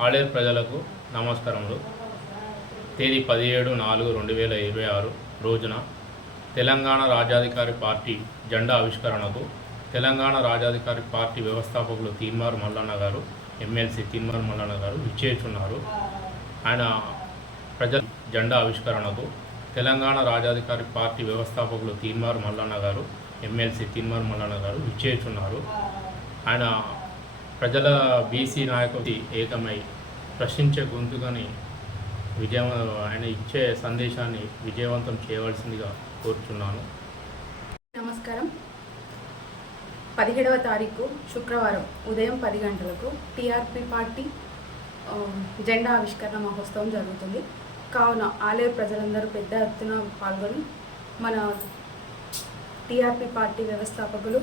ఆలేరు ప్రజలకు నమస్కారములు. తేదీ 17/4/2026 రోజున తెలంగాణ రాజ్యాధికారి పార్టీ జెండా ఆవిష్కరణకు తెలంగాణ రాజ్యాధికారి పార్టీ వ్యవస్థాపకులు తీన్మార్ మల్లన్న గారు, ఎమ్మెల్సీ తీన్మార్ మల్లన్న గారు విచ్చేస్తున్నారు. ఆయన ప్రజల జెండా ఆవిష్కరణకు తెలంగాణ రాజ్యాధికారి పార్టీ వ్యవస్థాపకులు తీన్మార్ మల్లన్న గారు, ఎమ్మెల్సీ తీన్మార్ మల్లన్న గారు విచ్చేస్తున్నారు. ఆయన ప్రజల బీసీ నాయకుడి ఏకమై ప్రశ్నించే గొంతుగాని ఆయన ఇచ్చే సందేశాన్ని విజయవంతం చేయవలసిందిగా కోరుచున్నాను. నమస్కారం. 17వ తారీఖు శుక్రవారం ఉదయం 10 గంటలకు టీఆర్పీ పార్టీ జెండా ఆవిష్కరణ మహోత్సవం జరుగుతుంది. కావున ఆలేరు ప్రజలందరూ పెద్ద ఎత్తున పాల్గొని మన టీఆర్పీ పార్టీ వ్యవస్థాపకులు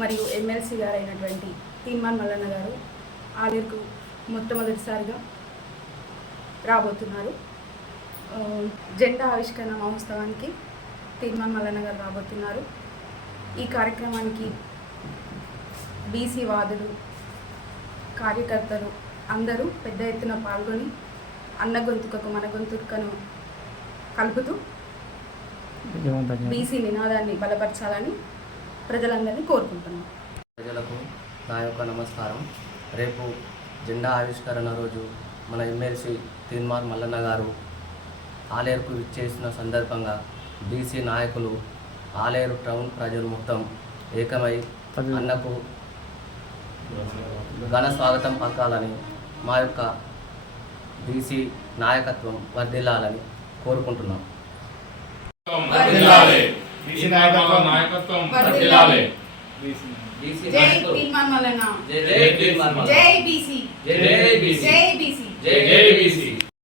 మరియు ఎమ్మెల్సీ గారైనటువంటి తీన్మార్ మల్లన్న గారు ఆలేరుకు మొట్టమొదటిసారిగా రాబోతున్నారు. జెండా ఆవిష్కరణ మహోత్సవానికి తీన్మార్ మల్లన్న గారు రాబోతున్నారు. ఈ కార్యక్రమానికి బీసీ వాదులు, కార్యకర్తలు అందరూ పెద్ద ఎత్తున పాల్గొని అన్న గొంతుకకు మన గొంతుకను కలుపుతూ బీసీ నినాదాన్ని బలపరచాలని ప్రజలందరినీ కోరుకుంటున్నాం. ప్రజలకు నా యొక్క నమస్కారం. రేపు జెండా ఆవిష్కరణ రోజు మన ఎమ్మెల్సీ తీన్మార్ మల్లన్న గారు ఆలేరుకు విచ్చేసిన సందర్భంగా బీసీ నాయకులు, ఆలేరు టౌన్ ప్రజలు మొత్తం ఏకమై అన్నకు ఘన స్వాగతం పలకాలని, మా యొక్క బీసీ నాయకత్వం వర్ధిల్లాలని కోరుకుంటున్నాం. జై తీన్మార్ మల్లన్న, జై బీసీ.